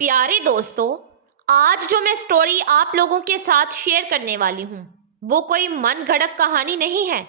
پیارے دوستو، آج جو میں سٹوری آپ لوگوں کے ساتھ شیئر کرنے والی ہوں وہ کوئی من گھڑت کہانی نہیں ہے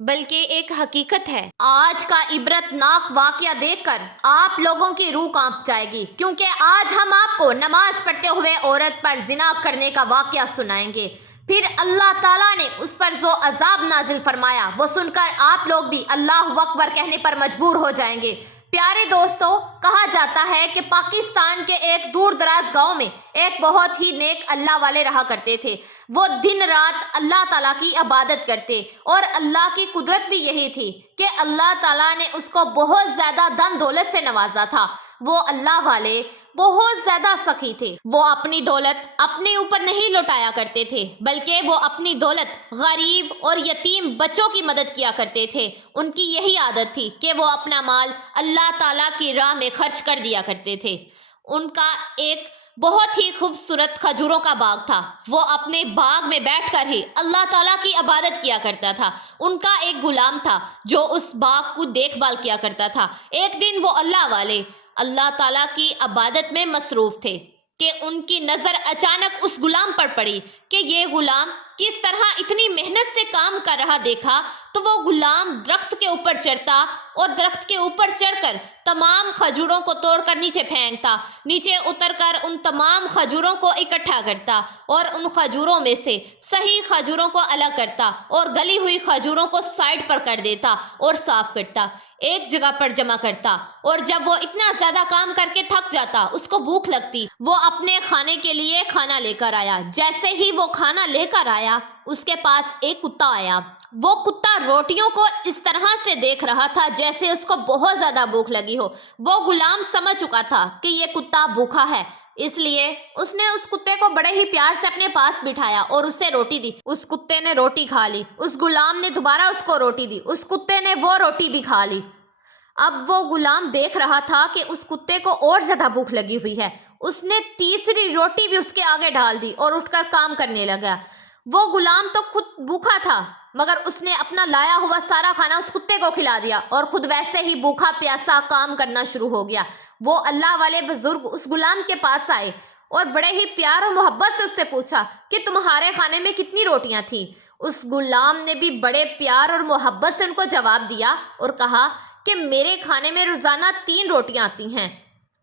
بلکہ ایک حقیقت ہے۔ آج کا عبرت ناک واقعہ دیکھ کر آپ لوگوں کی روح کانپ جائے گی، کیونکہ آج ہم آپ کو نماز پڑھتے ہوئے عورت پر زنا کرنے کا واقعہ سنائیں گے۔ پھر اللہ تعالیٰ نے اس پر جو عذاب نازل فرمایا وہ سن کر آپ لوگ بھی اللہ اکبر کہنے پر مجبور ہو جائیں گے۔ پیارے دوستو، کہا جاتا ہے کہ پاکستان کے ایک دور دراز گاؤں میں ایک بہت ہی نیک اللہ والے رہا کرتے تھے۔ وہ دن رات اللہ تعالیٰ کی عبادت کرتے اور اللہ کی قدرت بھی یہی تھی کہ اللہ تعالیٰ نے اس کو بہت زیادہ دن دولت سے نوازا تھا۔ وہ اللہ والے بہت زیادہ سخی تھے۔ وہ اپنی دولت اپنے اوپر نہیں لوٹایا کرتے تھے بلکہ وہ اپنی دولت غریب اور یتیم بچوں کی مدد کیا کرتے تھے۔ ان کی یہی عادت تھی کہ وہ اپنا مال اللہ تعالیٰ کی راہ میں خرچ کر دیا کرتے تھے۔ ان کا ایک بہت ہی خوبصورت کھجوروں کا باغ تھا۔ وہ اپنے باغ میں بیٹھ کر ہی اللہ تعالیٰ کی عبادت کیا کرتا تھا۔ ان کا ایک غلام تھا جو اس باغ کو دیکھ بھال کیا کرتا تھا۔ ایک دن وہ اللہ والے اللہ تعالیٰ کی عبادت میں مصروف تھے کہ ان کی نظر اچانک اس غلام پر پڑی کہ یہ غلام کس طرح اتنی محنت سے کام کر رہا دیکھا تو وہ غلام درخت کے اوپر چڑھتا اور درخت کے اوپر چڑھ کر تمام کھجوروں کو توڑ کر نیچے پھینکتا، نیچے اتر کر ان تمام کھجوروں کو اکٹھا کرتا اور ان کھجوروں میں سے صحیح کھجوروں کو الگ کرتا اور گلی ہوئی کھجوروں کو سائڈ پر کر دیتا اور صاف کرتا، ایک جگہ پر جمع کرتا۔ اور جب وہ اتنا زیادہ کام کر کے تھک جاتا، اس کو بھوک لگتی، وہ اپنے کھانے کے لیے کھانا لے کر آیا۔ جیسے ہی وہ کھانا لے کر آیا اس کے پاس ایک کتا آیا۔ وہ کتا روٹیوں کو اس طرح سے دیکھ رہا تھا جیسے اس کو بہت زیادہ بھوک لگی ہو۔ وہ غلام سمجھ چکا تھا کہ یہ کتا بھوکا ہے، اس لیے اس نے اس کتے کو بڑے ہی پیار سے اپنے پاس بٹھایا اور اسے روٹی دی۔ اس کتے نے روٹی کھا لی، اس غلام نے دوبارہ اس کو روٹی دی، اس کتے نے وہ روٹی بھی کھا لی۔ اب وہ غلام دیکھ رہا تھا کہ اس کتے کو اور زیادہ بھوک لگی ہوئی ہے۔ اس نے تیسری روٹی بھی اس کے آگے ڈال دی اور اٹھ کر کام کرنے لگا۔ وہ غلام تو خود بھوکا تھا مگر اس نے اپنا لایا ہوا سارا کھانا اس کتے کو کھلا دیا اور خود ویسے ہی بھوکا پیاسا کام کرنا شروع ہو گیا۔ وہ اللہ والے بزرگ اس غلام کے پاس آئے اور بڑے ہی پیار اور محبت سے اس سے پوچھا کہ تمہارے کھانے میں کتنی روٹیاں تھیں؟ اس غلام نے بھی بڑے پیار اور محبت سے ان کو جواب دیا اور کہا کہ میرے کھانے میں روزانہ 3 روٹیاں آتی ہیں۔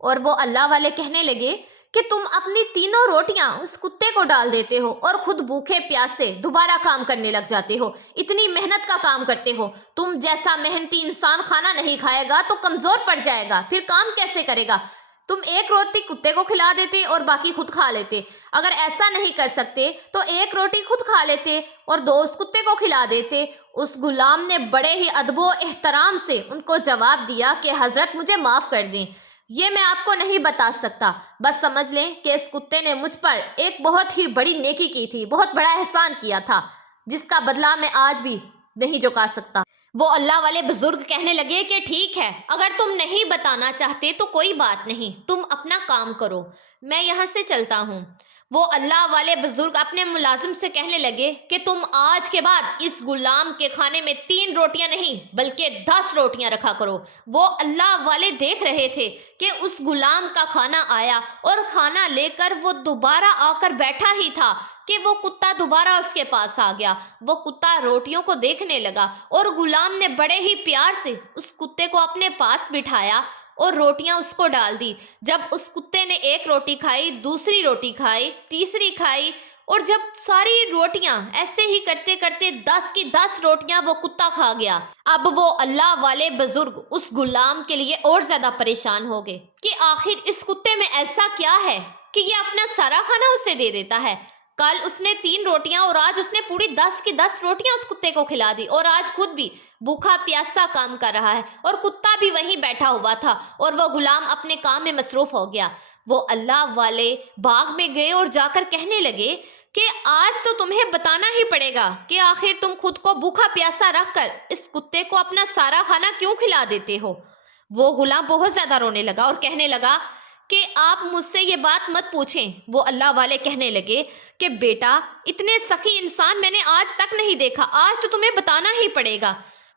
اور وہ اللہ والے کہنے لگے کہ تم اپنی تینوں روٹیاں اس کتے کو ڈال دیتے ہو اور خود بھوکے پیاسے دوبارہ کام کرنے لگ جاتے ہو، اتنی محنت کا کام کرتے ہو۔ تم جیسا محنتی انسان کھانا نہیں کھائے گا تو کمزور پڑ جائے گا، پھر کام کیسے کرے گا؟ تم ایک روٹی کتے کو کھلا دیتے اور باقی خود کھا لیتے۔ اگر ایسا نہیں کر سکتے تو ایک روٹی خود کھا لیتے اور 2 اس کتے کو کھلا دیتے۔ اس غلام نے بڑے ہی ادب و احترام سے ان کو جواب دیا کہ حضرت مجھے معاف کر دیں، یہ میں آپ کو نہیں بتا سکتا، بس سمجھ لیں کہ اس کتے نے مجھ پر ایک بہت ہی بڑی نیکی کی تھی، بہت بڑا احسان کیا تھا جس کا بدلہ میں آج بھی نہیں چکا سکتا۔ وہ اللہ والے بزرگ کہنے لگے کہ ٹھیک ہے، اگر تم نہیں بتانا چاہتے تو کوئی بات نہیں، تم اپنا کام کرو، میں یہاں سے چلتا ہوں۔ وہ اللہ والے بزرگ اپنے ملازم سے کہنے لگے کہ تم آج کے بعد اس غلام کے کھانے میں 3 روٹیاں نہیں بلکہ 10 روٹیاں رکھا کرو۔ وہ اللہ والے دیکھ رہے تھے کہ اس غلام کا کھانا آیا اور کھانا لے کر وہ دوبارہ آ کر بیٹھا ہی تھا کہ وہ کتا دوبارہ اس کے پاس آ گیا۔ وہ کتا روٹیوں کو دیکھنے لگا اور غلام نے بڑے ہی پیار سے اس کتے کو اپنے پاس بٹھایا اور روٹیاں اس کو ڈال دی۔ جب اس کتے نے ایک روٹی کھائی، دوسری روٹی کھائی، تیسری کھائی اور جب ساری روٹیاں ایسے ہی کرتے کرتے 10 کی 10 روٹیاں وہ کتا کھا گیا۔ اب وہ اللہ والے بزرگ اس غلام کے لیے اور زیادہ پریشان ہو گئے کہ آخر اس کتے میں ایسا کیا ہے کہ یہ اپنا سارا کھانا اسے دے دیتا ہے۔ کل اس نے 3 روٹیاں اور آج اس نے پوری 10 کی 10 روٹیاں اس کتے کو کھلا دی اور آج خود بھی بھوکا پیاسا کام کر رہا ہے اور کتا بھی وہیں بیٹھا ہوا تھا اور وہ غلام اپنے کام میں مصروف ہو گیا۔ وہ اللہ والے باغ میں گئے اور جا کر کہنے لگے کہ آج تو تمہیں بتانا ہی پڑے گا کہ آخر تم خود کو بھوکا پیاسا رکھ کر اس کتے کو اپنا سارا کھانا کیوں کھلا دیتے ہو؟ وہ غلام بہت زیادہ رونے لگا اور کہنے لگا کہ آپ مجھ سے یہ بات مت پوچھیں۔ وہ اللہ والے کہنے لگے کہ بیٹا، اتنے سخی انسان میں نے آج تک نہیں دیکھا، آج تو تمہیں بتانا ہی پڑے گا۔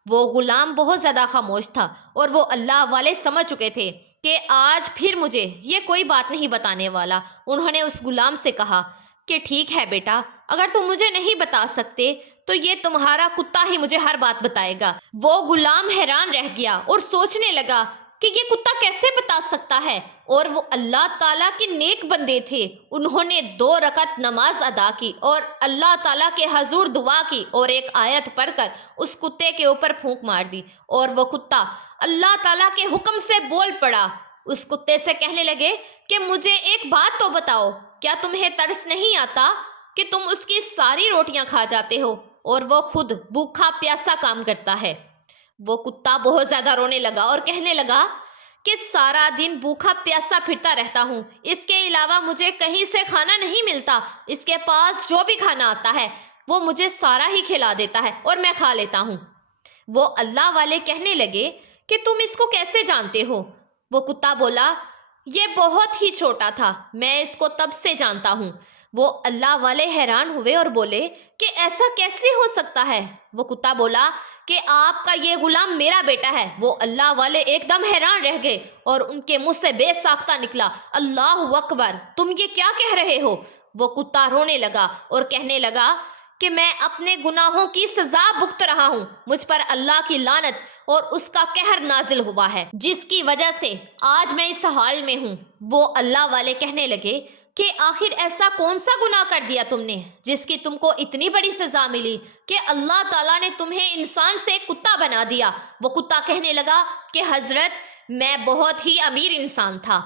وہ غلام بہت زیادہ خاموش تھا اور وہ اللہ والے سمجھ چکے تھے کہ آج پھر مجھے یہ کوئی بات نہیں بتانے والا۔ انہوں نے اس غلام سے کہا کہ ٹھیک ہے بیٹا، اگر تم مجھے نہیں بتا سکتے تو یہ تمہارا کتا ہی مجھے ہر بات بتائے گا۔ وہ غلام حیران رہ گیا اور سوچنے لگا کہ یہ کتا کیسے بتا سکتا ہے، اور وہ اللہ تعالیٰ کے نیک بندے تھے۔ انہوں نے 2 رکعت نماز ادا کی اور اللہ تعالیٰ کے حضور دعا کی اور ایک آیت پڑھ کر اس کتے کے اوپر پھونک مار دی، اور وہ کتا اللہ تعالیٰ کے حکم سے بول پڑا۔ اس کتے سے کہنے لگے کہ مجھے ایک بات تو بتاؤ، کیا تمہیں ترس نہیں آتا کہ تم اس کی ساری روٹیاں کھا جاتے ہو اور وہ خود بھوکا پیاسا کام کرتا ہے؟ وہ کتا بہت زیادہ رونے لگا اور کہنے لگا کہ سارا دن بھوکا پیاسا پھرتا رہتا ہوں، اس کے علاوہ مجھے کہیں سے کھانا نہیں ملتا۔ اس کے پاس جو بھی کھانا آتا ہے وہ مجھے سارا ہی کھلا دیتا ہے اور میں کھا لیتا ہوں۔ وہ اللہ والے کہنے لگے کہ تم اس کو کیسے جانتے ہو؟ وہ کتا بولا یہ بہت ہی چھوٹا تھا، میں اس کو تب سے جانتا ہوں۔ وہ اللہ والے حیران ہوئے اور بولے کہ ایسا کیسے ہو سکتا ہے؟ وہ کتا بولا کہ آپ کا یہ غلام میرا بیٹا ہے۔ وہ اللہ والے ایک دم حیران رہ گئے اور ان کے منہ سے بے ساختہ نکلا اللہ اکبر، تم یہ کیا کہہ رہے ہو؟ وہ کتا رونے لگا اور کہنے لگا کہ میں اپنے گناہوں کی سزا بھگت رہا ہوں، مجھ پر اللہ کی لعنت اور اس کا قہر نازل ہوا ہے، جس کی وجہ سے آج میں اس حال میں ہوں۔ وہ اللہ والے کہنے لگے کہ آخر ایسا کون سا گناہ کر دیا تم نے جس کی تم کو اتنی بڑی سزا ملی کہ اللہ تعالیٰ نے تمہیں انسان سے کتا بنا دیا؟ وہ کتا کہنے لگا کہ حضرت میں بہت ہی امیر انسان تھا،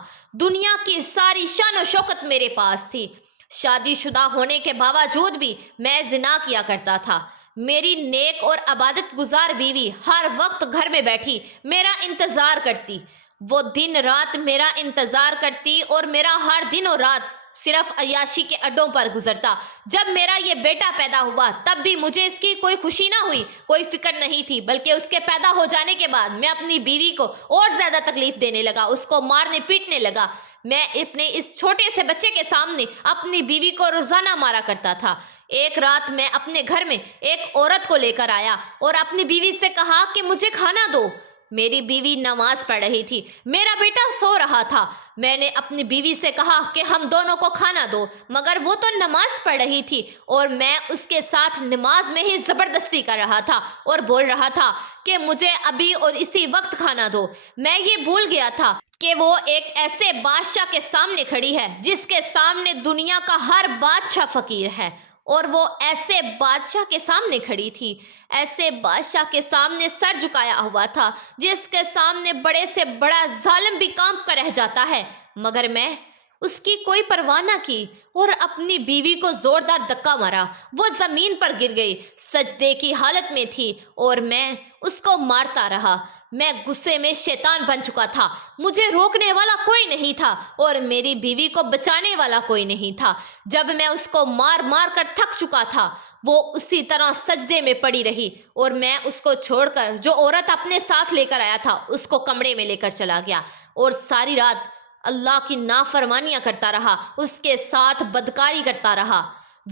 دنیا کی ساری شان و شوکت میرے پاس تھی، شادی شدہ ہونے کے باوجود بھی میں زنا کیا کرتا تھا، میری نیک اور عبادت گزار بیوی ہر وقت گھر میں بیٹھی میرا انتظار کرتی، وہ دن رات میرا انتظار کرتی اور میرا ہر دن اور رات صرف عیاشی کے اڈوں پر گزرتا۔ جب میرا یہ بیٹا پیدا ہوا تب بھی مجھے اس کی کوئی خوشی نہ ہوئی، کوئی فکر نہیں تھی، بلکہ اس کے پیدا ہو جانے کے بعد میں اپنی بیوی کو اور زیادہ تکلیف دینے لگا، اس کو مارنے پیٹنے لگا۔ میں اپنے اس چھوٹے سے بچے کے سامنے اپنی بیوی کو روزانہ مارا کرتا تھا۔ ایک رات میں اپنے گھر میں ایک عورت کو لے کر آیا اور اپنی بیوی سے کہا کہ مجھے کھانا دو۔ میری بیوی نماز پڑھ رہی تھی، میرا بیٹا سو رہا تھا۔ میں نے اپنی بیوی سے کہا کہ ہم دونوں کو کھانا دو، مگر وہ تو نماز پڑھ رہی تھی اور میں اس کے ساتھ نماز میں ہی زبردستی کر رہا تھا اور بول رہا تھا کہ مجھے ابھی اور اسی وقت کھانا دو۔ میں یہ بھول گیا تھا کہ وہ ایک ایسے بادشاہ کے سامنے کھڑی ہے جس کے سامنے دنیا کا ہر بادشاہ فقیر ہے، اور وہ ایسے بادشاہ کے سامنے کھڑی تھی، ایسے بادشاہ کے سامنے سر جھکایا ہوا تھا جس کے سامنے بڑے سے بڑا ظالم بھی کانپ کر رہ جاتا ہے، مگر میں اس کی کوئی پرواہ نہ کی اور اپنی بیوی کو زوردار دھکا مارا۔ وہ زمین پر گر گئی، سجدے کی حالت میں تھی اور میں اس کو مارتا رہا۔ میں غصے میں شیطان بن چکا تھا، مجھے روکنے والا کوئی نہیں تھا اور میری بیوی کو بچانے والا کوئی نہیں تھا۔ جب میں اس کو مار مار کر تھک چکا تھا وہ اسی طرح سجدے میں پڑی رہی اور میں اس کو چھوڑ کر جو عورت اپنے ساتھ لے کر آیا تھا اس کو کمرے میں لے کر چلا گیا اور ساری رات اللہ کی نافرمانیاں کرتا رہا، اس کے ساتھ بدکاری کرتا رہا۔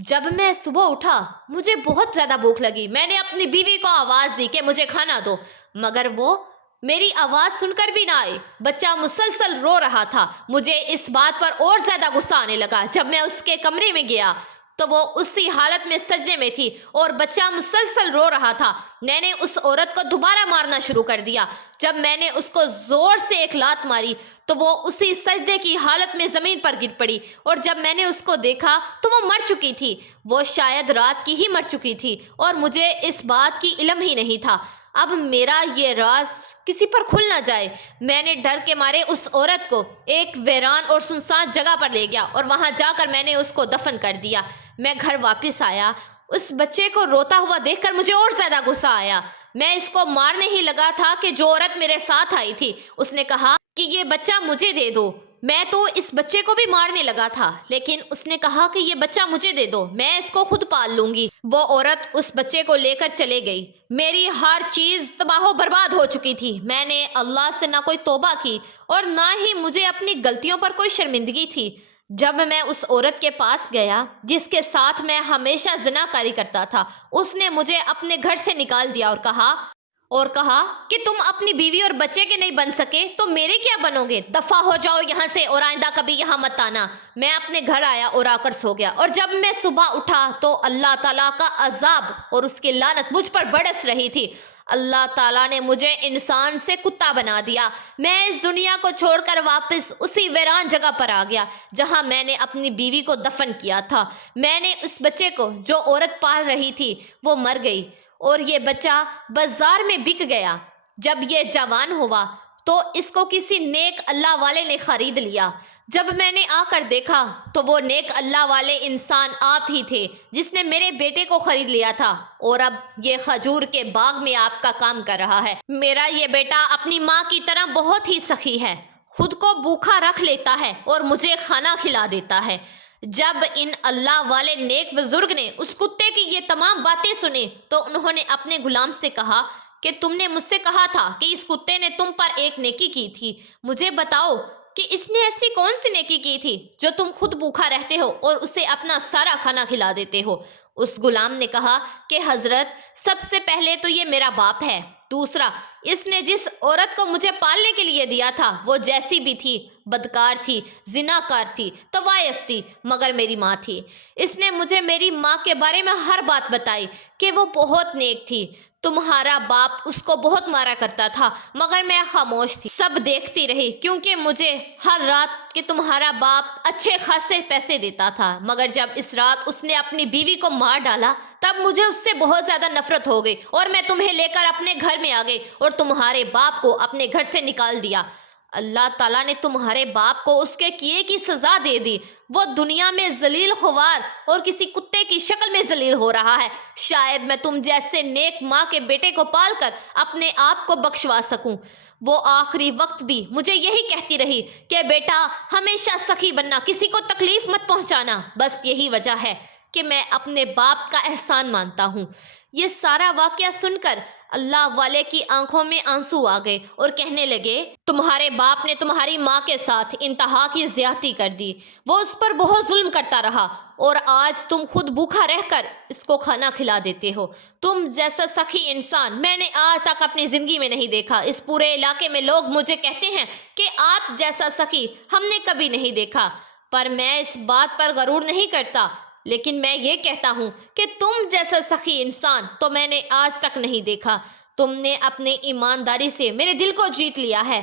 جب میں صبح اٹھا مجھے بہت زیادہ بھوک لگی، میں نے اپنی بیوی کو آواز دی کہ مجھے کھانا دو، مگر وہ میری آواز سن کر بھی نہ آئی۔ بچہ مسلسل رو رہا تھا، مجھے اس بات پر اور زیادہ غصہ آنے لگا۔ جب میں اس کے کمرے میں گیا تو وہ اسی حالت میں سجدے میں تھی اور بچہ مسلسل رو رہا تھا۔ میں نے اس عورت کو دوبارہ مارنا شروع کر دیا۔ جب میں نے اس کو زور سے ایک لات ماری تو وہ اسی سجدے کی حالت میں زمین پر گر پڑی، اور جب میں نے اس کو دیکھا تو وہ مر چکی تھی، وہ شاید رات کی ہی مر چکی تھی اور مجھے اس بات کی علم ہی نہیں تھا۔ اب میرا یہ راز کسی پر کھل نہ جائے، میں نے ڈر کے مارے اس عورت کو ایک ویران اور سنسان جگہ پر لے گیا اور وہاں جا کر میں نے اس کو دفن کر دیا۔ میں گھر واپس آیا، اس بچے کو روتا ہوا دیکھ کر مجھے اور زیادہ غصہ آیا۔ میں اس کو مارنے ہی لگا تھا کہ جو عورت میرے ساتھ آئی تھی اس نے کہا کہ یہ بچہ مجھے دے دو۔ میں تو اس بچے کو بھی مارنے لگا تھا، لیکن اس نے کہا کہ یہ بچہ مجھے دے دو، میں اس کو خود پال لوں گی۔ وہ عورت اس بچے کو لے کر چلے گئی۔ میری ہر چیز تباہ و برباد ہو چکی تھی۔ میں نے اللہ سے نہ کوئی توبہ کی اور نہ ہی مجھے اپنی غلطیوں پر کوئی شرمندگی تھی۔ جب میں اس عورت کے پاس گیا جس کے ساتھ میں ہمیشہ زنا کاری کرتا تھا، اس نے مجھے اپنے گھر سے نکال دیا اور کہا اور کہا کہ تم اپنی بیوی اور بچے کے نہیں بن سکے تو میرے کیا بنو گے؟ دفع ہو جاؤ یہاں سے اور آئندہ کبھی یہاں مت آنا۔ میں اپنے گھر آیا اور آ کر سو گیا، اور جب میں صبح اٹھا تو اللہ تعالیٰ کا عذاب اور اس کی لعنت مجھ پر برس رہی تھی۔ اللہ تعالیٰ نے مجھے انسان سے کتا بنا دیا۔ میں اس دنیا کو چھوڑ کر واپس اسی ویران جگہ پر آ گیا جہاں میں نے اپنی بیوی کو دفن کیا تھا۔ میں نے اس بچے کو جو عورت پال رہی تھی وہ مر گئی، اور یہ بچہ بازار میں بک گیا۔ جب یہ جوان ہوا تو اس کو کسی نیک اللہ والے نے خرید لیا۔ جب میں نے آ کر دیکھا تو وہ نیک اللہ والے انسان آپ ہی تھے جس نے میرے بیٹے کو خرید لیا تھا، اور اب یہ کھجور کے باغ میں آپ کا کام کر رہا ہے۔ میرا یہ بیٹا اپنی ماں کی طرح بہت ہی سخی ہے، خود کو بھوکا رکھ لیتا ہے اور مجھے کھانا کھلا دیتا ہے۔ جب ان اللہ والے نیک بزرگ نے اس کتے کی یہ تمام باتیں سنی تو انہوں نے اپنے غلام سے کہا کہ تم نے مجھ سے کہا تھا کہ اس کتے نے تم پر ایک نیکی کی تھی، مجھے بتاؤ کہ اس نے ایسی کون سی نیکی کی تھی جو تم خود بھوکا رہتے ہو اور اسے اپنا سارا کھانا کھلا دیتے ہو؟ اس غلام نے کہا کہ حضرت، سب سے پہلے تو یہ میرا باپ ہے، دوسرا اس نے جس عورت کو مجھے پالنے کے لیے دیا تھا وہ جیسی بھی تھی، بدکار تھی، زناکار تھی، طوائف تھی، مگر میری ماں تھی۔ اس نے مجھے میری ماں کے بارے میں ہر بات بتائی کہ وہ بہت نیک تھی۔ تمہارا باپ اس کو بہت مارا کرتا تھا مگر میں خاموش تھی، سب دیکھتی رہی، کیونکہ مجھے ہر رات کہ تمہارا باپ اچھے خاصے پیسے دیتا تھا، مگر جب اس رات اس نے اپنی بیوی کو مار ڈالا تب مجھے اس سے بہت زیادہ نفرت ہو گئی، اور میں تمہیں لے کر اپنے گھر میں آ گئی اور تمہارے باپ کو اپنے گھر سے نکال دیا۔ اللہ تعالیٰ نے تمہارے باپ کو اس کے کیے کی سزا دے دی، وہ دنیا میں ذلیل خوار اور کسی کتے کی شکل میں ذلیل ہو رہا ہے۔ شاید میں تم جیسے نیک ماں کے بیٹے کو پال کر اپنے آپ کو بخشوا سکوں۔ وہ آخری وقت بھی مجھے یہی کہتی رہی کہ بیٹا ہمیشہ سخی بننا، کسی کو تکلیف مت پہنچانا، بس یہی وجہ ہے کہ میں اپنے باپ کا احسان مانتا ہوں۔ یہ سارا واقعہ سن کر اللہ والے کی آنکھوں میں آنسو آ گئے اور کہنے لگے، تمہارے باپ نے تمہاری ماں کے ساتھ انتہا کی زیادتی کر دی، وہ اس پر بہت ظلم کرتا رہا، اور آج تم خود بھوکا رہ کر اس کو کھانا کھلا دیتے ہو۔ تم جیسا سخی انسان میں نے آج تک اپنی زندگی میں نہیں دیکھا۔ اس پورے علاقے میں لوگ مجھے کہتے ہیں کہ آپ جیسا سخی ہم نے کبھی نہیں دیکھا، پر میں اس بات پر غرور نہیں کرتا، لیکن میں یہ کہتا ہوں کہ تم جیسا سخی انسان تو میں نے آج تک نہیں دیکھا۔ تم نے اپنی ایمانداری سے میرے دل کو جیت لیا ہے۔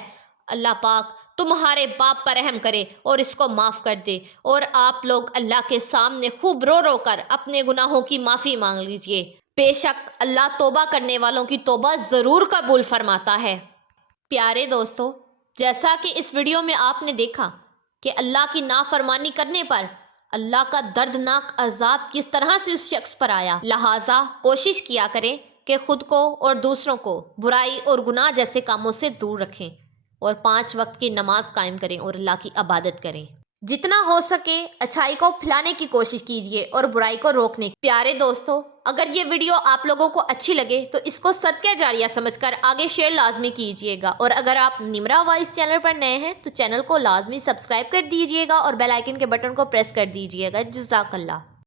اللہ پاک تمہارے باپ پر رحم کرے اور اس کو معاف کر دے، اور آپ لوگ اللہ کے سامنے خوب رو رو کر اپنے گناہوں کی معافی مانگ لیجئے۔ بے شک اللہ توبہ کرنے والوں کی توبہ ضرور قبول فرماتا ہے۔ پیارے دوستو، جیسا کہ اس ویڈیو میں آپ نے دیکھا کہ اللہ کی نافرمانی کرنے پر اللہ کا دردناک عذاب کس طرح سے اس شخص پر آیا، لہٰذا کوشش کیا کریں کہ خود کو اور دوسروں کو برائی اور گناہ جیسے کاموں سے دور رکھیں، اور 5 وقت کی نماز قائم کریں اور اللہ کی عبادت کریں۔ جتنا ہو سکے اچھائی کو پھیلانے کی کوشش کیجیے اور برائی کو روکنے کی۔ پیارے دوستو، اگر یہ ویڈیو آپ لوگوں کو اچھی لگے تو اس کو صدقہ جاریہ سمجھ کر آگے شیئر لازمی کیجیے گا، اور اگر آپ نمرہ وائس چینل پر نئے ہیں تو چینل کو لازمی سبسکرائب کر دیجیے گا اور بیل آئیکن کے بٹن کو پریس کر دیجیے گا۔ جزاک اللہ۔